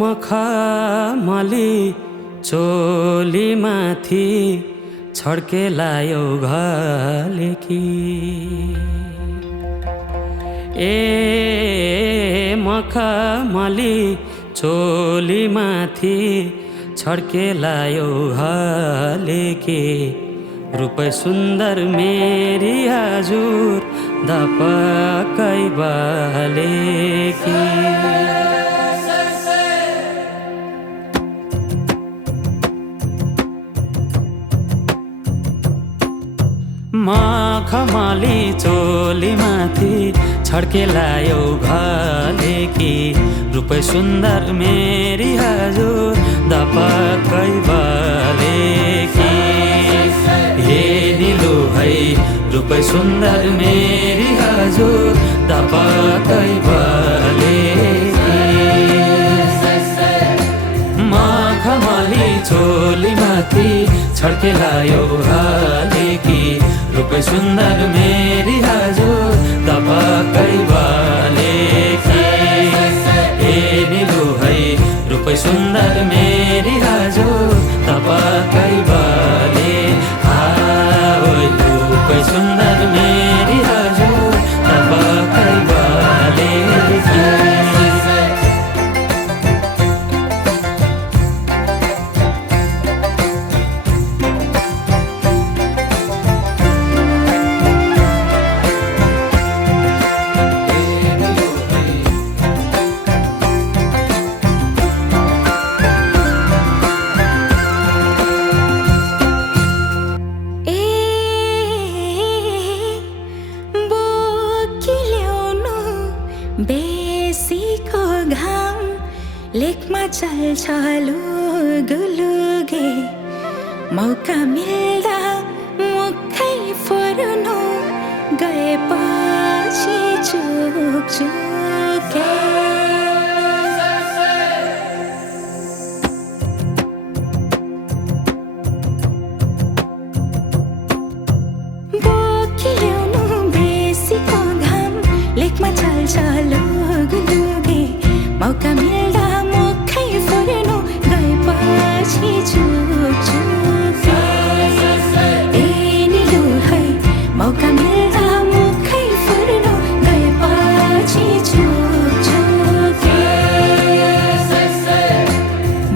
मखमली चोलीमाथि छड्केलायो घलेकी। ए मखमली चोलीमाथि छड्केलायो घलेकी। रूप सुन्दर मेरी हजुर दपकै बलेकी। मखमली चोलीमाथि छड्केलायो घलेकी। रूप सुन्दर मेरी हजुर दपकै बलेकी। हे निलु है रूप सुन्दर मेरी हजुर दपकै बलेकी। मखमली चोलीमाथि छड्केलायो घलेकी। रूप सुन्दर मेरी हजुर दपकै बलेकी। हे निलु है रूप सुन्दर मेरी हजुर दपकै बले। रूप सुन्दर मेरी हजुर दपकै बलेकी। बेसीको घाम लेकमा चल्छ लुगुलुगे। मौका मिल्दा मुखै फोर्नु गएपछि चुकचुके। बोकिल्याउनु बेसीको घाम लेकमा चल्छ लुगुलुगे। मौका मिल्दा मुखै फोर्नु गएपछि चुकचुके। ए निलु है मौका मिल्दा मुखै फोर्नु गएपछि चुकचुके।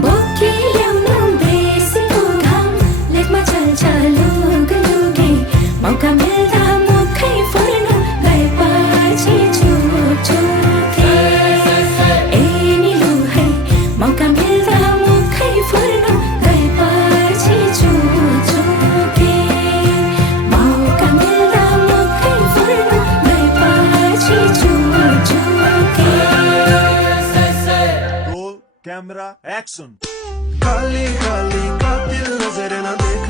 बोकिल्याउनु बेसीको घाम लेकमा चल्छ लुगुलुगे। मौका मिल्दा मुखै फोर्नु गएपछि चुकचुके। ए निलु है मौका मिल्दा मुखै फोर्नु गएपछि चुकचुके। मौका मिल्दा मुखै फोर्नु गएपछि चुकचुके। Roll camera action. खाली खाली कातिल नजर न देख